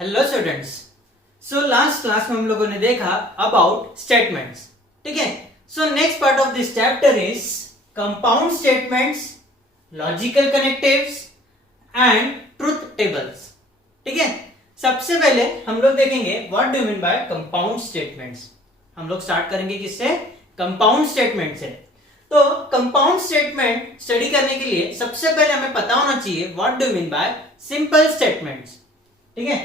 Hello students. So last class में हम लोगों ने देखा अबाउट स्टेटमेंट्स। ठीक है। So next part of this chapter is compound statements, logical connectives and truth tables. ठीक है। सबसे पहले हम लोग देखेंगे what do mean by compound statements. हम लोग स्टार्ट करेंगे किससे? कंपाउंड स्टेटमेंट से। तो कंपाउंड स्टेटमेंट स्टडी करने के लिए सबसे पहले हमें पता होना चाहिए what do mean by simple statements. ठीक है।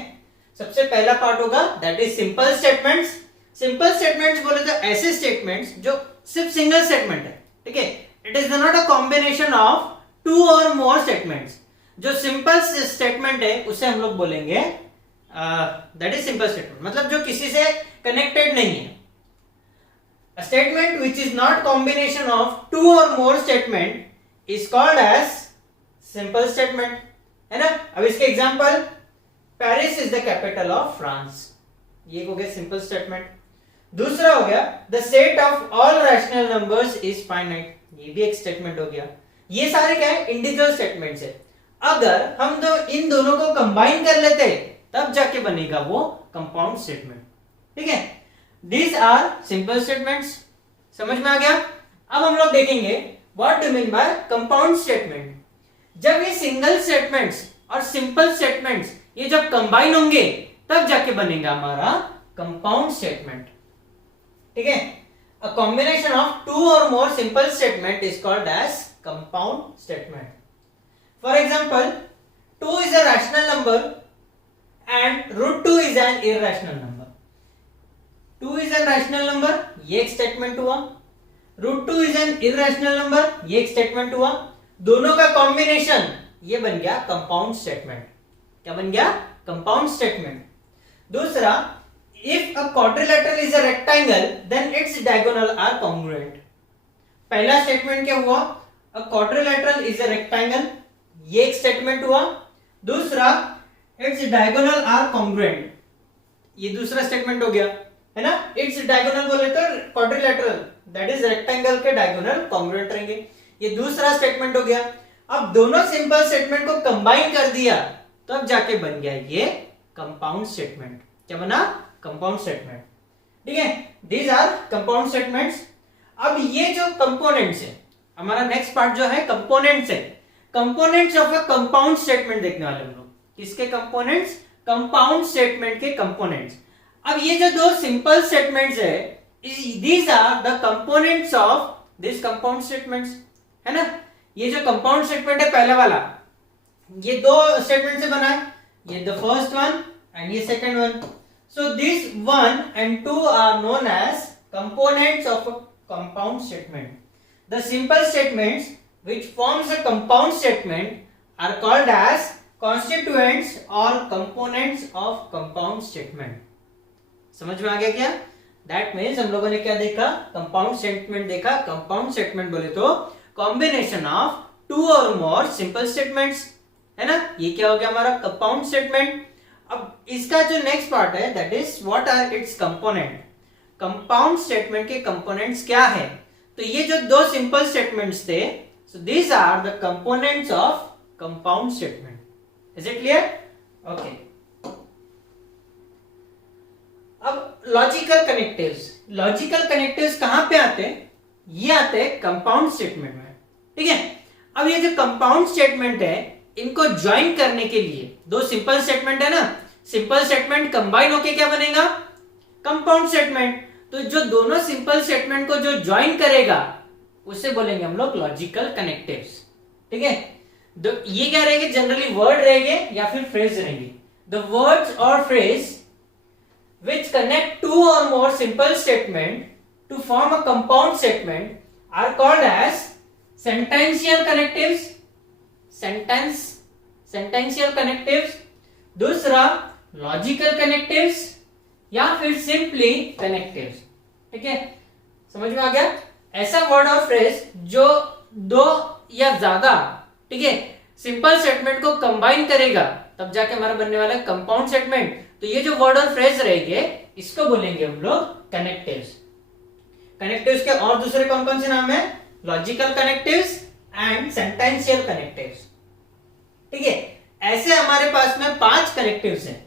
सबसे पहला पार्ट होगा that is simple statements. Simple statements बोले तो ऐसे स्टेटमेंट्स जो सिर्फ सिंगल स्टेटमेंट है। ठीक है। It is not a combination of two और मोर स्टेटमेंट्स। जो सिंपल स्टेटमेंट है उसे हम लोग बोलेंगे दैट इज सिंपल स्टेटमेंट, मतलब जो किसी से कनेक्टेड नहीं है। A statement which is not combination of two or more statement is called as simple statement, है ना। अब इसके example, Paris is the capital of France, ये हो गया सिंपल स्टेटमेंट। दूसरा हो गया the set of all rational numbers is finite, ये भी एक स्टेटमेंट हो गया। ये सारे क्या है? इंडिविजुअल स्टेटमेंट्स है। अगर हम इन दोनों को कंबाइन कर लेते तब जाके बनेगा वो कंपाउंड स्टेटमेंट। ठीक है। These are simple statements। समझ में आ गया। अब हम लोग देखेंगे what do you mean by compound statement। जब ये सिंगल स्टेटमेंट्स और सिंपल स्टेटमेंट्स ये जब कंबाइन होंगे तब जाके बनेगा हमारा कंपाउंड स्टेटमेंट। ठीक है। A combination of two or more simple statement is called as compound statement। For example, 2 is a rational number and √2 is an irrational number। 2 is a rational number, ये एक statement हुआ। √2 is an irrational number, ये एक statement हुआ। दोनों का combination ये बन गया कंपाउंड स्टेटमेंट। क्या बन गया? Compound statement. दूसरा, if a quadrilateral is a rectangle then its diagonal are congruent. पहला स्टेटमेंट क्या हुआ? A quadrilateral is a rectangle, ये एक स्टेटमेंट हुआ। दूसरा, इट्स डायगोनल आर कॉन्ग्रुएंट, ये दूसरा स्टेटमेंट हो गया, है ना। इट्स डायगोनल बोले तो क्वाड्रिलेटरल दैट इज रेक्टेंगल के डायगोनल कॉन्ग्रुएंट रहेंगे, ये दूसरा स्टेटमेंट हो गया। अब दोनों सिंपल स्टेटमेंट को कंबाइन कर दिया तब जाके बन गया ये कंपाउंड स्टेटमेंट। क्या बना? Compound statement. ठीक है। These are compound statements. अब ये जो कंपोनेंट्स है, हमारा नेक्स्ट पार्ट जो है कंपोनेंट्स है। Components of a compound statement देखने वाले हम लोग। किसके कंपोनेंट्स? कंपाउंड स्टेटमेंट के कंपोनेंट्स। अब ये जो दो सिंपल स्टेटमेंट्स है, these are the components of this compound statements, है ना। ये जो कंपाउंड स्टेटमेंट है पहला वाला, ये दो स्टेटमेंट से बना है, ये द फर्स्ट वन एंड ये second one. So this 1 and 2 are known as components of a compound statement. The simple statements which forms a compound statement are called as constituents और कंपोनेंट्स ऑफ कंपाउंड स्टेटमेंट। समझ में आ गया क्या? That means हम लोगों ने क्या देखा? कंपाउंड स्टेटमेंट देखा। कंपाउंड स्टेटमेंट बोले तो कॉम्बिनेशन ऑफ टू और मोर सिंपल स्टेटमेंट्स, है ना। ये क्या हो गया हमारा कंपाउंड स्टेटमेंट। अब इसका जो नेक्स्ट पार्ट है that is what are its component. Compound statement के कंपोनेंट्स क्या है? तो ये जो दो सिंपल स्टेटमेंट्स थे, so these are the components of compound statement. Is it clear? Okay. अब लॉजिकल कनेक्टिव्स। लॉजिकल कनेक्टिव्स कहां पे आते हैं? ये आते हैं कंपाउंड स्टेटमेंट में। ठीक है। अब ये जो कंपाउंड स्टेटमेंट है इनको ज्वाइन करने के लिए, दो सिंपल स्टेटमेंट है ना, सिंपल स्टेटमेंट कंबाइन होके क्या बनेगा? Compound statement. तो जो दोनों सिंपल स्टेटमेंट को जो ज्वाइन करेगा उसे बोलेंगे हम लोग लॉजिकल कनेक्टिव्स। ठीक है। ये क्या रहेंगे? जनरली वर्ड रहेंगे या फिर फ्रेज रहेंगे। द वर्ड्स और phrase which connect two or more simple statement to form a compound statement are called as sentential connectives। sentential connectives। दूसरा logical connectives या फिर simply connectives। ठीक है। समझ में आ गया? ऐसा वर्ड और फ्रेज जो दो या ज्यादा, ठीक है, सिंपल स्टेटमेंट को कंबाइन करेगा तब जाके हमारा बनने वाला है कंपाउंड स्टेटमेंट। तो ये जो वर्ड और फ्रेज रहेंगे इसको बोलेंगे हम लोग कनेक्टिव्स। कनेक्टिव्स के और दूसरे कौन कौन से नाम है? Logical connectives and sentential connectives. ठीक है। ऐसे हमारे पास में 5 कनेक्टिव्स हैं।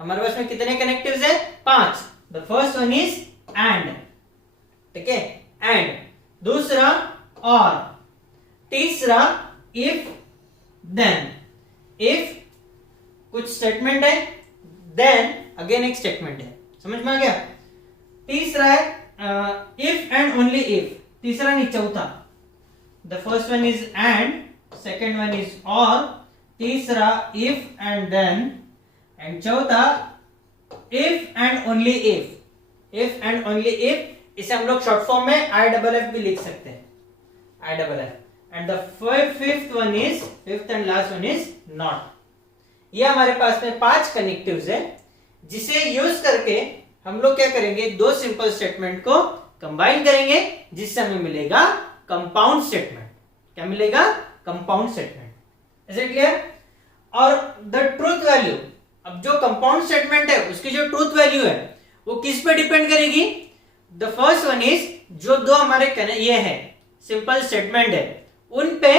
हमारे पास में कितने कनेक्टिव्स है? 5। The first one is and, ठीक है, एंड। दूसरा और, तीसरा इफ देन। इफ कुछ स्टेटमेंट है, देन अगेन एक स्टेटमेंट है, समझ में आ गया? तीसरा है इफ एंड ओनली इफ, तीसरा नहीं चौथा। The first one is and, second one is और, तीसरा इफ एंड देन, एंड चौथा if and only if. If and only if, इसे हम लोग शॉर्ट फॉर्म में IFF भी लिख सकते हैं, IFF। And the fifth one is, fifth and last one is not. ये हमारे पास में 5 कनेक्टिव्स है, जिसे यूज करके हम लोग क्या करेंगे? 2 सिंपल स्टेटमेंट को कंबाइन करेंगे, जिससे हमें मिलेगा कंपाउंड स्टेटमेंट। क्या मिलेगा? Compound statement. Is it clear? और द ट्रूथ वैल्यू, अब जो कंपाउंड स्टेटमेंट है उसकी जो ट्रूथ वैल्यू है वो किस पे डिपेंड करेगी? द फर्स्ट वन इज, जो 2 हमारे ये है सिंपल स्टेटमेंट है उन पे,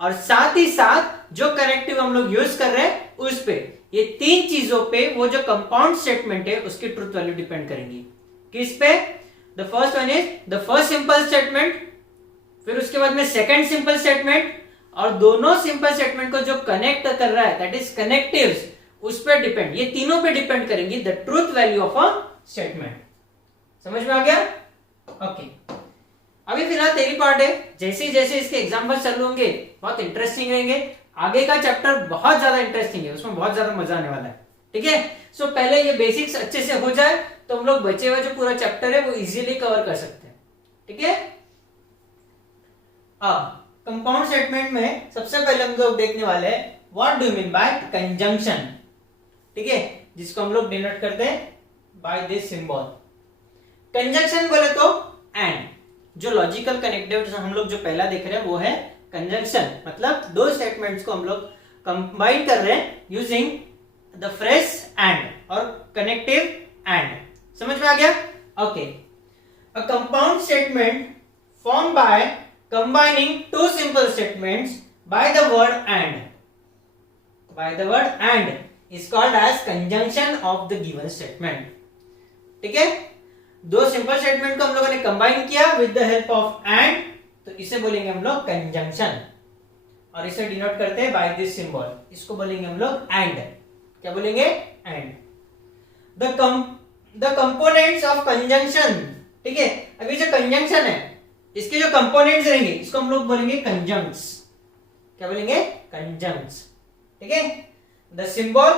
और साथ ही साथ जो कनेक्टिव हम लोग यूज कर रहे हैं उस पे। ये 3 चीजों पे वो जो कंपाउंड स्टेटमेंट है उसकी ट्रूथ वैल्यू डिपेंड करेंगी। किस पे? The first one is the first simple statement, फिर उसके बाद में सेकंड सिंपल स्टेटमेंट, और दोनों सिंपल स्टेटमेंट को जो कनेक्ट कर रहा है दैट इज कनेक्टिव्स, उस पर डिपेंड, ये तीनों पे डिपेंड करेंगी the truth value of a statement. समझ में आ गया? ओके। अभी फिलहाल थ्योरी पार्ट है, जैसे जैसे इसके एग्जांपल चालू होंगे बहुत इंटरेस्टिंग रहेंगे। आगे का चैप्टर बहुत ज्यादा इंटरेस्टिंग है, उसमें बहुत ज्यादा मजा आने वाला है, ठीक है? सो पहले ये बेसिक्स अच्छे से हो जाए तो हम लोग बचे हुए जो पूरा चैप्टर है वो इजीली कवर कर सकते हैं, ठीक है? अब कंपाउंड स्टेटमेंट में सबसे पहले हम लोग देखने वाले हैं what do you mean by conjunction, ठीक है, जिसको हम लोग डिनोट करते हैं बाय दिस सिंबल। कंजंक्शन बोले तो एंड, जो लॉजिकल कनेक्टिव हम लोग जो पहला देख रहे हैं वो है कंजंक्शन, मतलब 2 स्टेटमेंट्स को हम लोग कंबाइन कर रहे हैं यूजिंग द फ्रेज एंड और कनेक्टिव एंड। समझ में आ गया? Okay. A compound statement form by combining 2 simple statements by the word and, by the word and is called as conjunction of the given statement, ठीक है? 2 simple statement को हम लोगों ने कंबाइन किया with the help of and, तो इसे बोलेंगे हम लोग कंजंक्शन, और इसे डिनोट करते हैं बाय दिस सिंबल, इसको बोलेंगे हम लोग एंड। क्या बोलेंगे? And. The components of conjunction, ठीक है? अभी जो कंजंक्शन है इसके जो कंपोनेंट्स रहेंगे इसको हम लोग बोलेंगे कंजंक्ट्स। क्या बोलेंगे? कंजंक्ट्स, ठीक है? The symbol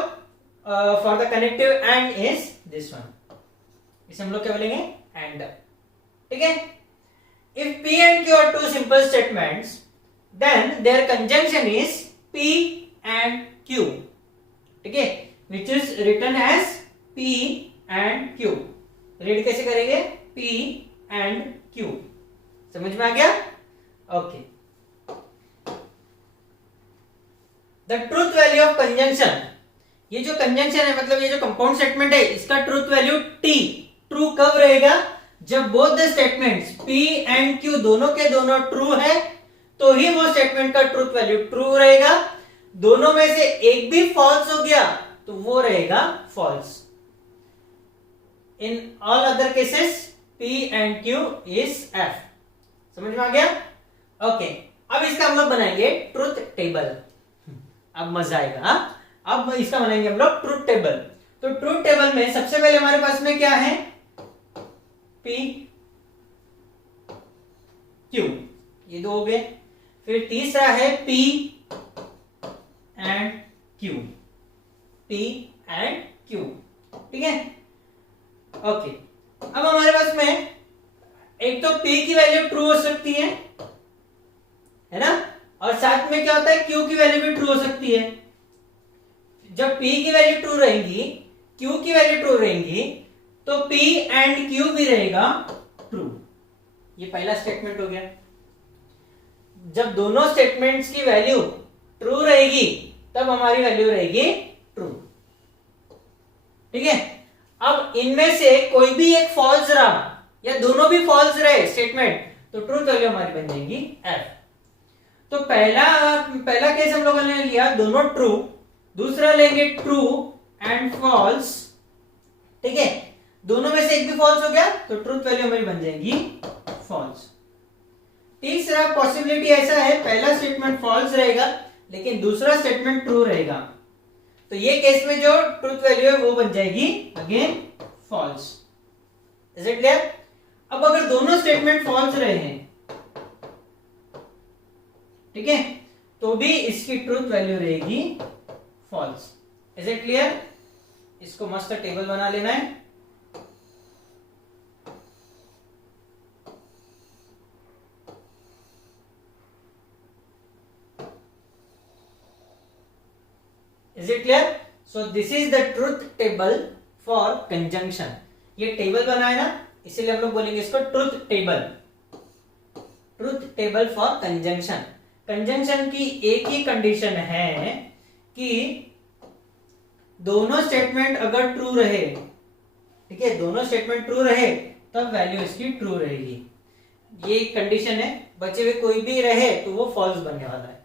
for the connective and is this one, इसे हम लोग क्या बोलेंगे? एंड, ठीक है? If P and Q are 2 simple statements, then their conjunction is P and Q, ठीक है? Which is written as P and Q. Read कैसे करेंगे? P and Q. समझ में आ गया? Okay. The truth value of conjunction, ये जो कंजंक्शन है मतलब ये जो कंपाउंड स्टेटमेंट है इसका ट्रूथ वैल्यू T, ट्रू कब रहेगा? जब both the statements P and Q दोनों के दोनों ट्रू है तो ही वो स्टेटमेंट का ट्रूथ वैल्यू ट्रू रहेगा। दोनों में से एक भी फॉल्स हो गया तो वो रहेगा false. In all other cases P and Q is F। समझ में आ गया? ओके। अब इसका हम लोग बनाएंगे ट्रूथ टेबल। अब मजा आएगा, हाँ? अब इसका बनाएंगे हम लोग ट्रूथ टेबल। तो ट्रूथ टेबल में सबसे पहले हमारे पास में क्या है? P Q, ये 2 हो गए। फिर तीसरा है P and Q, P and Q, ठीक है? ओके। अब हमारे पास में एक तो P की वैल्यू ट्रू हो सकती है ना, और साथ में क्या होता है Q की वैल्यू भी ट्रू हो सकती है। जब P की वैल्यू ट्रू रहेंगी, Q की वैल्यू ट्रू रहेंगी, तो P एंड Q भी रहेगा ट्रू। ये पहला स्टेटमेंट हो गया। जब दोनों स्टेटमेंट्स की वैल्यू ट्रू रहेगी तब हमारी वैल्यू रहेगी ट्रू, ठीक है? अब इनमें से कोई भी एक फॉल्स रहा या दोनों भी फॉल्स रहे स्टेटमेंट, तो ट्रूथ वैल्यू हमारी बन जाएगी F। तो पहला केस हम लोगों ने लिया दोनों ट्रू, दूसरा लेंगे ट्रू एंड फॉल्स, ठीक है, दोनों में से एक भी फॉल्स हो गया तो ट्रूथ वैल्यू हमारी बन जाएगी फॉल्स। तीसरा पॉसिबिलिटी ऐसा है, पहला स्टेटमेंट फॉल्स रहेगा लेकिन दूसरा स्टेटमेंट ट्रू रहेगा, तो ये केस में जो ट्रूथ वैल्यू है वो बन जाएगी again false. Is it clear? अब अगर दोनों स्टेटमेंट फॉल्स रहे हैं, ठीक है, तो भी इसकी ट्रूथ वैल्यू रहेगी फॉल्स। Is it clear? इसको मस्त टेबल बना लेना है। Is it clear? So this is the truth table for conjunction. ये टेबल बना है ना, इसीलिए हम लोग बोलेंगे इसको truth table. Truth table for conjunction. Conjunction की एक ही कंडीशन है कि दोनों स्टेटमेंट अगर ट्रू रहे, ठीक है, दोनों स्टेटमेंट ट्रू रहे तब वैल्यू इसकी ट्रू रहेगी। ये कंडीशन है, बचे हुए कोई भी रहे तो वो फॉल्स बनने वाला है।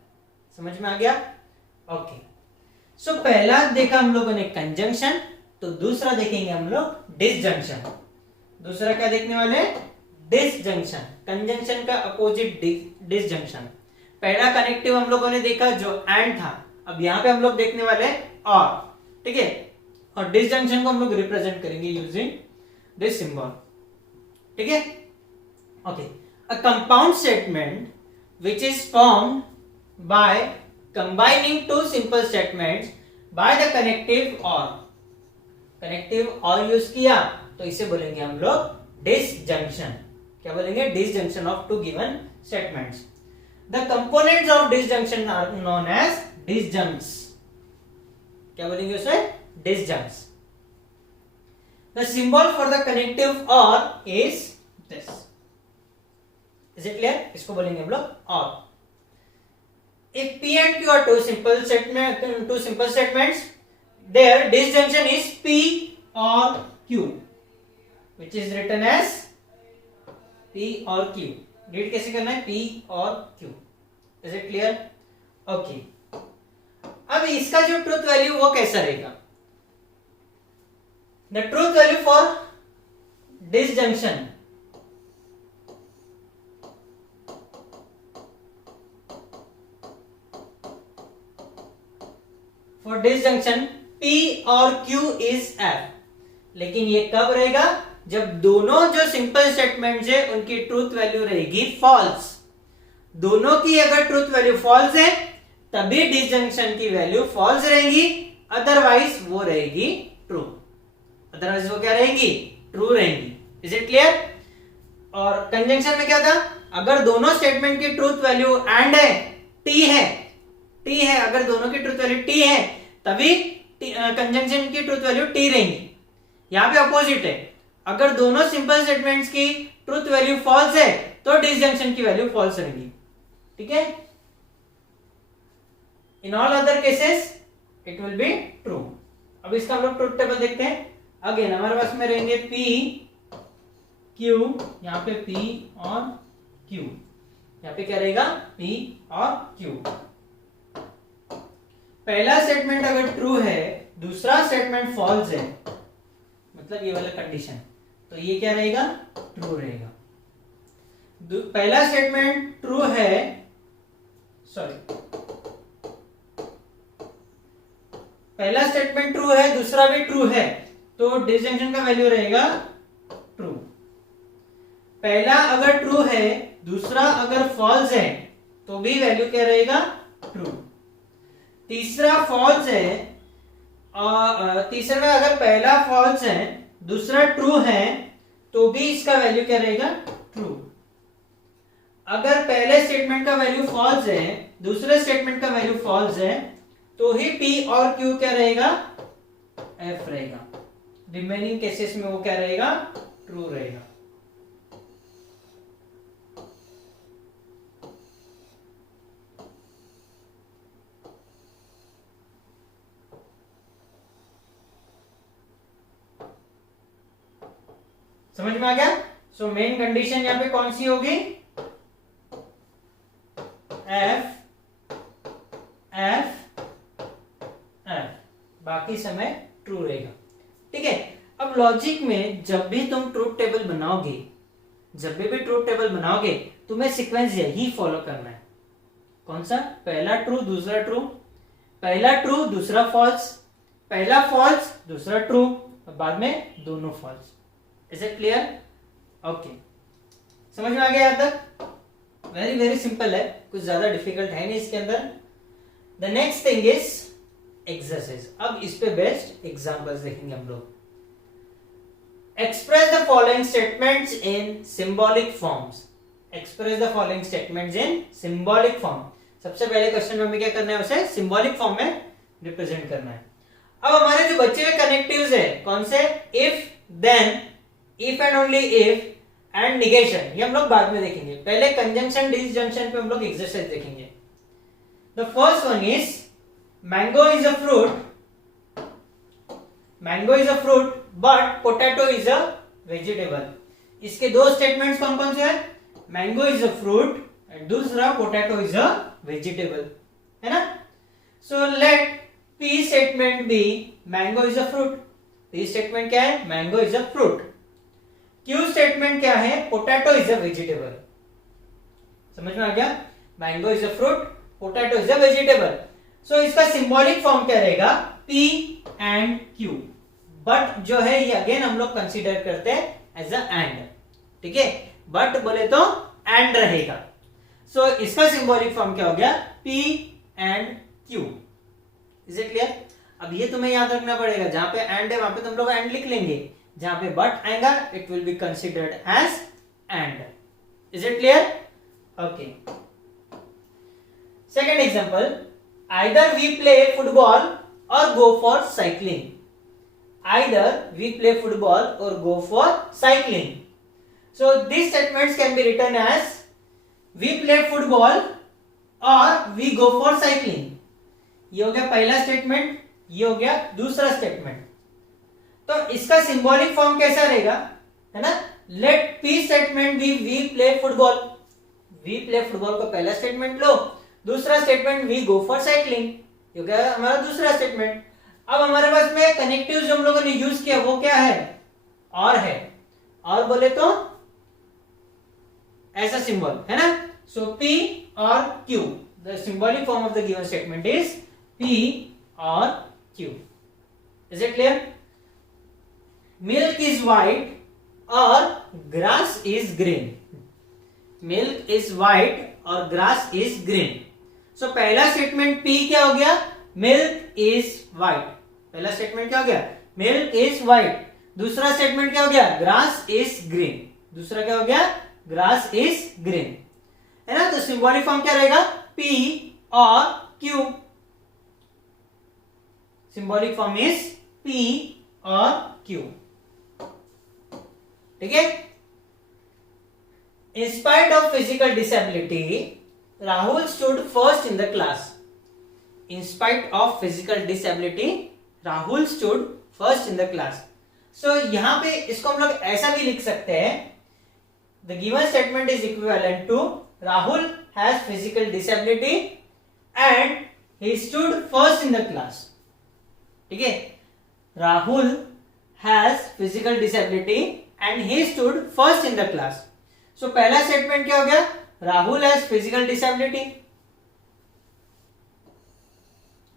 समझ में आ गया? ओके। सो पहला देखा हम लोगों ने कंजंक्शन, तो दूसरा देखेंगे हम लोग डिसजंक्शन। दूसरा क्या देखने वाले? डिसजंक्शन। कंजंक्शन का अपोजिट डिसजंक्शन। पहला कनेक्टिव हम लोगों ने देखा जो एंड था, अब यहां पे हम लोग देखने वाले और, ठीक है, और डिसजंक्शन को हम लोग रिप्रेजेंट करेंगे यूजिंग दिस सिंबल, ठीक है। Okay, a compound statement which is formed by combining two simple statements by the connective or, connective or use किया तो इसे बोलेंगे हम लोग डिसजंक्शन। क्या बोलेंगे? Disjunction of two given statements. The components of disjunction are known as disjuncts. क्या बोलेंगे उसे? Disjuncts. The symbol for the connective or is this. Is it clear? इसको बोलेंगे हम लोग और। If P and Q are two simple statements, their disjunction is P or Q, which is written as P or Q. Read कैसे करना है? P और Q. Is it clear? Okay. अब इसका जो ट्रूथ वैल्यू वो कैसा रहेगा? The truth value for disjunction for disjunction P और Q is F। लेकिन ये कब रहेगा? जब दोनों जो सिंपल स्टेटमेंट्स है उनकी ट्रूथ वैल्यू रहेगी फॉल्स। दोनों की अगर ट्रूथ वैल्यू फॉल्स है तभी डिसजंक्शन की वैल्यू फॉल्स रहेगी, अदरवाइज वो रहेगी ट्रू। अदरवाइज वो क्या रहेगी? ट्रू रहेगी। Is it clear? और कंजंक्शन में क्या था? अगर दोनों स्टेटमेंट की ट्रूथ वैल्यू एंड है, टी है, अगर दोनों की ट्रूथ वैल्यू टी है तभी कंजंक्शन की ट्रूथ वैल्यू टी रहेंगी। यहां पे अपोजिट है, अगर दोनों सिंपल स्टेटमेंट्स की ट्रूथ वैल्यू फॉल्स है तो डिसजंक्शन की वैल्यू फॉल्स रहेगी, ठीक है। इन all other cases it will be true. अब इसका हम लोग ट्रूथ टेबल देखते हैं। अगेन हमारे पास में रहेंगे P Q, यहां पे P और Q, यहां पे क्या रहेगा? P और Q। पहला स्टेटमेंट अगर ट्रू है, दूसरा स्टेटमेंट फॉल्स है, मतलब ये वाला कंडीशन, तो ये क्या रहेगा? ट्रू रहेगा। पहला स्टेटमेंट ट्रू है, पहला स्टेटमेंट ट्रू है, दूसरा भी ट्रू है, तो डिसजंक्शन का वैल्यू रहेगा ट्रू। पहला अगर ट्रू है, दूसरा अगर फॉल्स है, तो भी वैल्यू क्या रहेगा? ट्रू। तीसरा फॉल्स है, तीसरे में अगर पहला फॉल्स है, दूसरा ट्रू है, तो भी इसका वैल्यू क्या रहेगा? ट्रू। अगर पहले स्टेटमेंट का वैल्यू फॉल्स है, दूसरे स्टेटमेंट का वैल्यू फॉल्स है, तो ही P और Q क्या रहेगा? F रहेगा। रिमेनिंग केसेस में वो क्या रहेगा? ट्रू रहेगा। समझ में आ गया? सो मेन कंडीशन यहां पे कौन सी होगी? F, F, F। बाकी समय ट्रू रहेगा। ठीक है, अब लॉजिक में जब भी तुम ट्रूथ टेबल बनाओगे, तुम्हें सीक्वेंस यही फॉलो करना है। कौन सा? पहला ट्रू दूसरा ट्रू, पहला ट्रू दूसरा फॉल्स, पहला फॉल्स दूसरा ट्रू, और बाद में दोनों false. Is it clear? Okay, समझ में आ गया यहां तक? वेरी वेरी सिंपल है, कुछ ज्यादा डिफिकल्ट है नहीं इसके अंदर। The next thing is exercise. अब इस पे बेस्ट एग्जांपल्स देखेंगे हम लोग। Express the following statements in symbolic forms. Express the following statements in symbolic form. सबसे पहले क्वेश्चन में हमें क्या करना है? उसे सिंबॉलिक फॉर्म में रिप्रेजेंट करना है। अब हमारे जो बचे हुए कनेक्टिव्स है कौन से? If, then, if and only if and negation. ये हम लोग बाद में देखेंगे, पहले कंजंक्शन डिसजंक्शन पे हम लोग एक्सरसाइज देखेंगे। The first one is mango is a fruit, mango is a fruit but potato is a vegetable. इसके दो स्टेटमेंट्स कौन कौन से हैं? Mango is a fruit and दूसरा पोटैटो इज अ वेजिटेबल, है ना? So let P statement be mango is a fruit. P statement क्या है? Mango is a fruit. Q statement क्या है? Potato is a vegetable. समझ में आ गया? Mango is a fruit, potato is a vegetable. So इसका सिंबॉलिक फॉर्म क्या रहेगा? P and Q। बट जो है ये अगेन हम लोग कंसीडर करते हैं एज अ एंड। ठीक है, बट बोले तो एंड रहेगा। सो इसका सिंबॉलिक फॉर्म क्या हो गया? P and Q। Is it clear? अब ये तुम्हें याद रखना पड़ेगा, जहां पे एंड है वहां पे तुम लोग एंड लिख लेंगे, जहां पे बट आएगा it will be considered as and. Is it clear? Okay, second example, either we play football or go for cycling. Either we play football or go for cycling. So this statements can be written as we play football or we go for cycling. ये हो गया पहला statement, ये हो गया दूसरा statement. तो इसका सिंबॉलिक फॉर्म कैसा रहेगा? है ना? Let P statement be we play football. We play football को पहला स्टेटमेंट लो, दूसरा statement we go for cycling, ये हो गया हमारा दूसरा स्टेटमेंट। अब हमारे पास में कनेक्टिव जो हम लोगों ने यूज किया वो क्या है? और है। और बोले तो ऐसा सिंबल है ना? सो P और Q, the symbolic form of the given statement is P or Q. Is it clear? Milk is white or grass is green. Milk is white or grass is green. So पहला statement P क्या हो गया? Milk is white. पहला statement क्या हो गया? Milk is white. दूसरा statement क्या हो गया? Grass is green. दूसरा क्या हो गया? Grass is green. है ना? तो सिंबॉलिक फॉर्म क्या रहेगा? P और Q. Symbolic form is P और Q। ठीक है? In spite of physical disability, Rahul stood first in the class. In spite of physical disability, Rahul stood first in the class. So यहां पे इसको हम लोग ऐसा भी लिख सकते हैं, the given statement is equivalent to Rahul has physical disability and he stood first in the class. ठीक है? Rahul has physical disability and he stood first in the class. So पहला स्टेटमेंट क्या हो गया? राहुल हैज फिजिकल डिसेबिलिटी,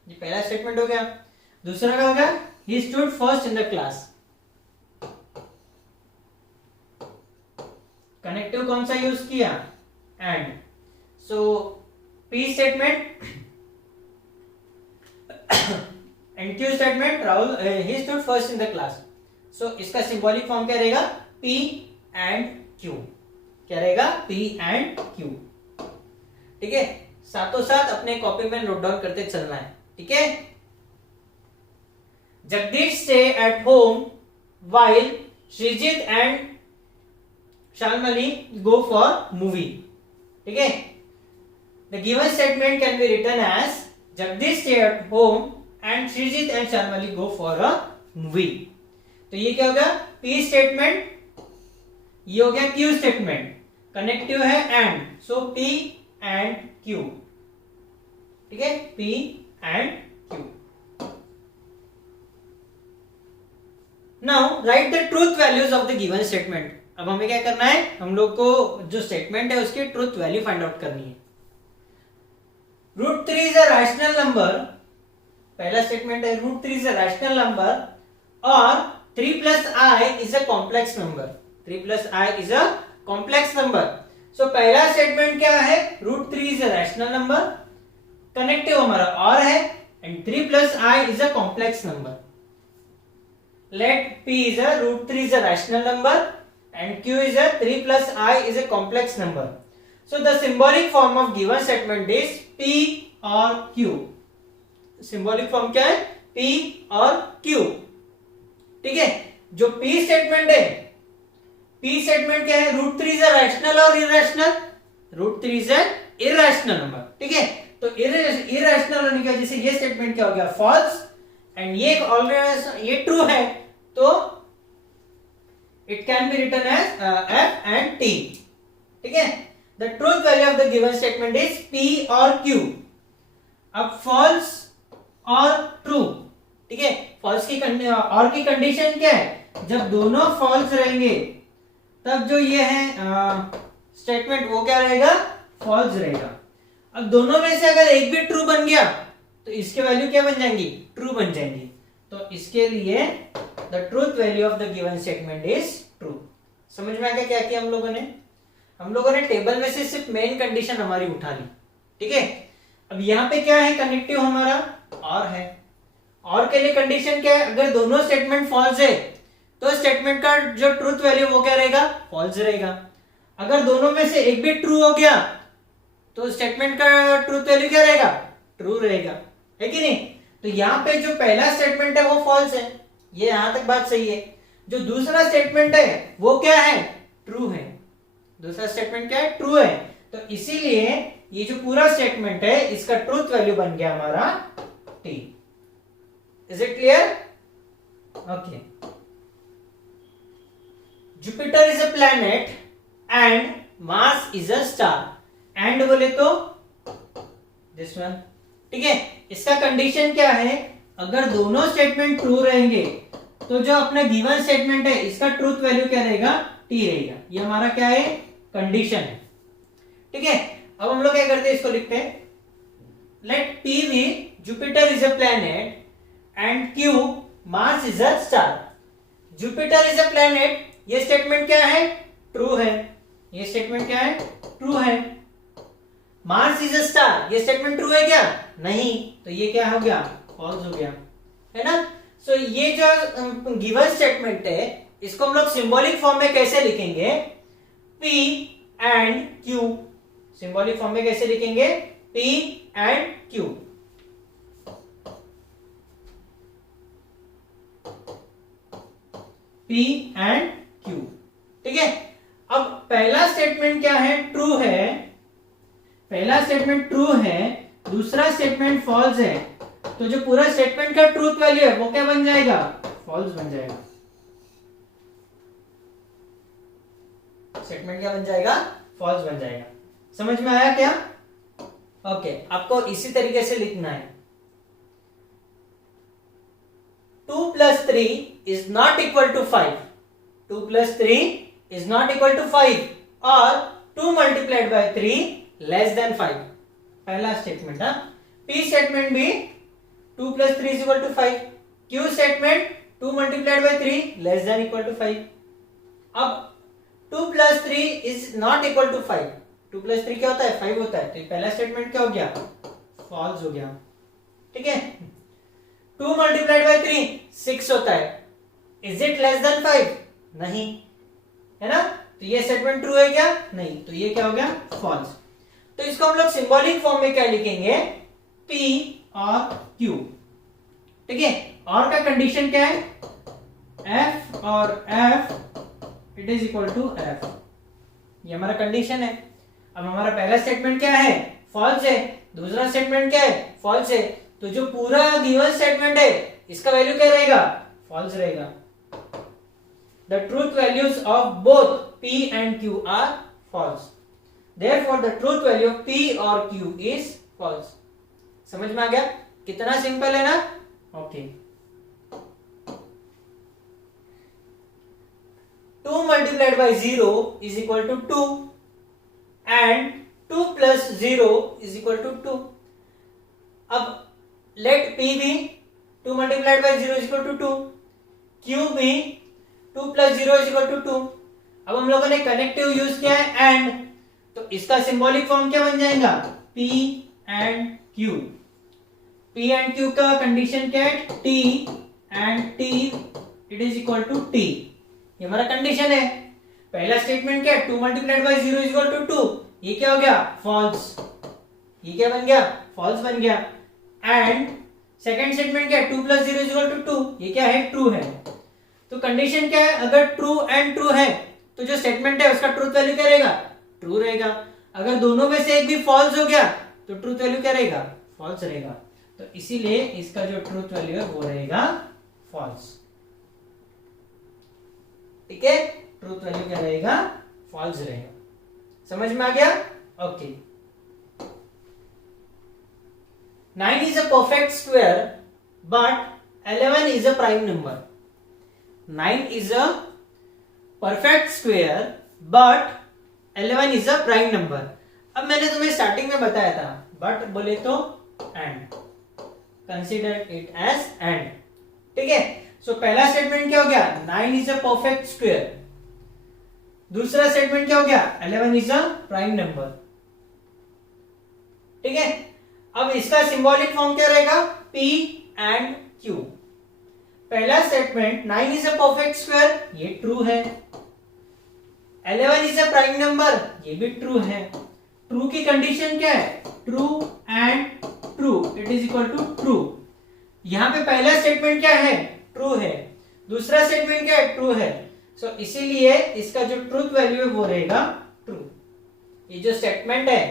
ये पहला statement हो गया। दूसरा क्या हो गया? He stood first in the class. Connective कौन सा यूज किया? And. So P statement and Q statement, Rahul he stood first in the class. So इसका सिंबॉलिक फॉर्म क्या रहेगा? P and Q। क्या रहेगा? P and Q। ठीक है? साथों साथ अपने कॉपी में नोट डाउन करते चलना है। ठीक है? Jagdish stay at home while Shreejit and Shalmali go for movie. ठीक है? The given statement can be written as Jagdish stay at home and Shreejit and Shalmali go for a movie. तो ये क्या हो गया? P स्टेटमेंट, ये हो गया Q स्टेटमेंट, कनेक्टिव है and, so P and Q। ठीक है? P and Q। Now right the truth values of the given statement. अब हमें क्या करना है, हम लोग को जो स्टेटमेंट है उसकी ट्रूथ वैल्यू फाइंड आउट करनी है। √3 इज अ रैशनल नंबर, पहला स्टेटमेंट है √3 इज अ रैशनल नंबर और 3 plus I is a complex number, 3 plus I is a complex number। सो पहला स्टेटमेंट क्या है, √3 is a rational number, connective हमारा और है, and 3 plus I is a complex number। Let P is a √3 is a rational number and Q is a 3 plus I is a complex number। So the symbolic form of given statement is P or Q। symbolic form क्या है, P और Q। ठीक है, जो P statement है, P statement क्या है, √3 is a rational और irrational, √3 is a irrational number. ठीक है, तो इरैशनल होने की वजह से ये स्टेटमेंट क्या हो गया, फॉल्स, एंड ये ऑलरेडी ये ट्रू है, तो it can be written as F and T। ठीक है, the truth value of the given statement is P और Q। अब फॉल्स और ट्रू, ठीक है, फॉल्स की और की कंडीशन क्या है, जब दोनों फॉल्स रहेंगे तब जो ये है स्टेटमेंट वो क्या रहेगा, फॉल्स रहेगा। अब दोनों में से अगर एक भी ट्रू बन गया तो इसके वैल्यू क्या बन जाएंगी, ट्रू बन जाएंगी। तो इसके लिए the truth value of the given statement is true. समझ में आ गया क्या किया हम लोगों ने टेबल में से सिर्फ मेन कंडीशन हमारी उठा ली। ठीक है, अब यहाँ पे क्या है, कनेक्टिव हमारा और है, और के लिए कंडीशन क्या है, अगर दोनों स्टेटमेंट फॉल्स है तो स्टेटमेंट का जो ट्रूथ वैल्यू वो क्या रहेगा, फॉल्स रहेगा। अगर दोनों में से एक भी ट्रू हो गया तो स्टेटमेंट का ट्रूथ वैल्यू क्या रहेगा, ट्रू रहेगा, है कि नहीं। तो यहाँ पे जो पहला स्टेटमेंट है वो फॉल्स है, ये यहां तक बात सही है। जो दूसरा स्टेटमेंट है वो क्या है, ट्रू है। दूसरा स्टेटमेंट क्या है, ट्रू है। तो इसीलिए ये जो पूरा स्टेटमेंट है इसका ट्रूथ वैल्यू बन गया हमारा T। Is it clear? Okay. Jupiter is a planet and Mars is a star. And बोले तो दिस वन। ठीक है, इसका कंडीशन क्या है, अगर दोनों स्टेटमेंट ट्रू रहेंगे तो जो अपना गिवन स्टेटमेंट है इसका ट्रूथ वैल्यू क्या रहेगा, T रहेगा। ये हमारा क्या है, कंडीशन है। ठीक है, अब हम लोग क्या करते हैं, इसको लिखते हैं, let P be Jupiter is a planet and Q Mars is a star. Jupiter is a planet, ये स्टेटमेंट क्या है, ट्रू है। ये स्टेटमेंट क्या है, ट्रू है। मार्स इज अ स्टार, ये स्टेटमेंट ट्रू है क्या, नहीं, तो ये क्या हो गया, फॉल्स हो गया, है ना। सो ये जो गिवन स्टेटमेंट है इसको हम लोग सिंबॉलिक फॉर्म में कैसे लिखेंगे, P and Q। Symbolic form में कैसे लिखेंगे, P and Q। P and Q। ठीक है, अब पहला स्टेटमेंट क्या है, ट्रू है। पहला स्टेटमेंट ट्रू है, दूसरा स्टेटमेंट फॉल्स है, तो जो पूरा स्टेटमेंट का ट्रूथ वैल्यू है वो क्या बन जाएगा, फॉल्स बन जाएगा। स्टेटमेंट क्या बन जाएगा, फॉल्स बन जाएगा। समझ में आया क्या? ओके, आपको इसी तरीके से लिखना है, 2 plus 3 is not equal to 5। 2 plus 3 is not equal to 5 और 2 multiplied by 3 less than 5। पहला स्टेटमेंट है। P स्टेटमेंट भी 2 plus 3 is equal to 5। Q statement 2 multiplied by 3 less than equal to 5। अब 2 plus 3 is not equal to 5। 2 plus 3 क्या होता है, 5 होता है, तो पहला स्टेटमेंट क्या हो गया, फॉल्स हो गया। ठीक है, 2 multiplied by 3 6 होता है, इज इट लेस देन 5, नहीं, है ना। तो ये स्टेटमेंट ट्रू है क्या, नहीं, तो ये क्या हो गया, फॉल्स। तो इसको हम लोग सिंबॉलिक फॉर्म में क्या लिखेंगे, P और Q। ठीक है, और का कंडीशन क्या है, F और F it is equal to F। ये हमारा कंडीशन है। अब हमारा पहला स्टेटमेंट क्या है, फॉल्स है, दूसरा स्टेटमेंट क्या है, फॉल्स है, तो जो पूरा गिवन स्टेटमेंट है इसका वैल्यू क्या रहेगा, फॉल्स रहेगा। The truth values of both P and Q are false, therefore the truth value of P और Q इज फॉल्स। समझ में आ गया, कितना सिंपल है ना। Okay, multiplied by 0 is equal to 2 and 2 plus 0 is equal to 2. अब let P be 2 multiplied by 0 is equal to 2, Q be 2 plus 0 is equal to 2. अब हम लोगों ने कनेक्टिव यूज किया है एंड, तो इसका सिंबॉलिक फॉर्म क्या बन जाएगा? P and Q. P and Q का कंडीशन क्या है? T and T it is equal to T. ये हमारा कंडीशन है. पहला स्टेटमेंट क्या है? 2 multiplied by 0 is equal to 2. ये क्या हो गया? फॉल्स. ये क्या बन गया? फॉल्स बन गया. एंड सेकंड स्टेटमेंट क्या है? 2 plus 0 is equal to 2. ये क्या है? ट्रू है. तो कंडीशन क्या है? अगर ट्रू एंड ट्रू है तो जो स्टेटमेंट है उसका ट्रूथ वैल्यू क्या रहेगा? ट्रू रहेगा. अगर दोनों में से एक भी फॉल्स हो गया तो ट्रूथ वैल्यू क्या रहेगा? फॉल्स रहेगा. तो इसीलिए इसका जो ट्रूथ वैल्यू है वो रहेगा फॉल्स. ठीक है, ट्रूथ वैल्यू क्या रहेगा? फॉल्स रहेगा. समझ में आ गया? Okay. 9 is a perfect square but 11 is a prime number. 9 is a perfect square but 11 is a prime number. अब मैंने तुम्हें स्टार्टिंग में बताया था बट बोले तो and, consider it as and. ठीक है, सो पहला स्टेटमेंट क्या हो गया? 9 is a perfect square. दूसरा स्टेटमेंट क्या हो गया? 11 is a prime number. ठीक है, अब इसका सिंबॉलिक फॉर्म क्या रहेगा? P and Q. पहला statement 9 is a perfect square, ये ट्रू है. 11 is a prime number, ये भी ट्रू है. ट्रू की कंडीशन क्या है? True and true it is equal to true. यहां पे पहला स्टेटमेंट क्या है? ट्रू है. दूसरा स्टेटमेंट क्या है? ट्रू है. सो इसीलिए इसका जो ट्रूथ वैल्यू है वो रहेगा ट्रू. ये जो स्टेटमेंट है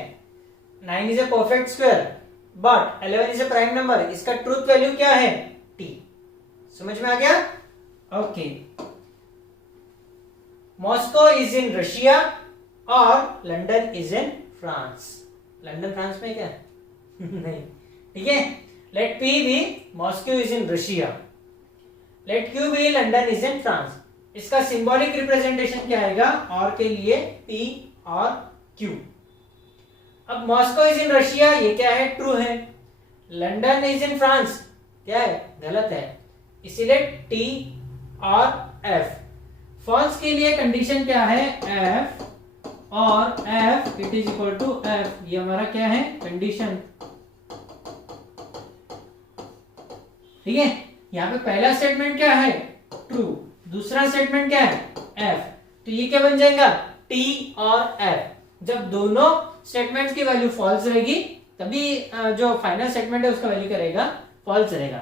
9 is a perfect square but 11 is a prime number, इसका ट्रूथ वैल्यू क्या है? T. समझ में आ गया? Okay. Moscow is in Russia और London is in France. London France में क्या है? नहीं. ठीक है, let P be Moscow is in Russia, let Q be London is in France. इसका सिंबॉलिक रिप्रेजेंटेशन क्या आएगा? और के लिए P और Q. अब मॉस्को इज इन रशिया, ये क्या है? ट्रू है. लंदन इज इन फ्रांस क्या है? गलत है. इसीलिए T और F. फॉल्स के लिए कंडीशन क्या है? F और F it is equal to F. ये हमारा क्या है? कंडीशन. ठीक है, यहाँ पे पहला स्टेटमेंट क्या है? ट्रू. दूसरा स्टेटमेंट क्या है? F. तो ये क्या बन जाएगा? T और F. जब दोनों स्टेटमेंट्स की वैल्यू फॉल्स रहेगी तभी जो फाइनल स्टेटमेंट है उसका वैल्यू क्या रहेगा? फॉल्स रहेगा.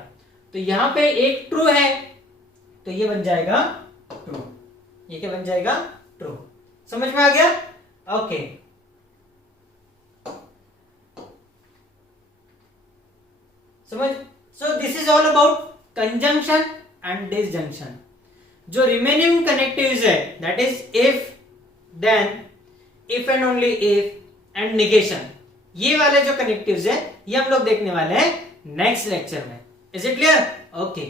तो यहां पे एक ट्रू है तो ये बन जाएगा ट्रू. ये क्या बन जाएगा? ट्रू. समझ में आ गया? ओके. समझ. So this is all about conjunction and disjunction. जो रिमेनिंग कनेक्टिव्स है that is if, then, if and only if and negation. ये वाले जो कनेक्टिव्स है ये हम लोग देखने वाले हैं नेक्स्ट लेक्चर में. Is it clear? ओके.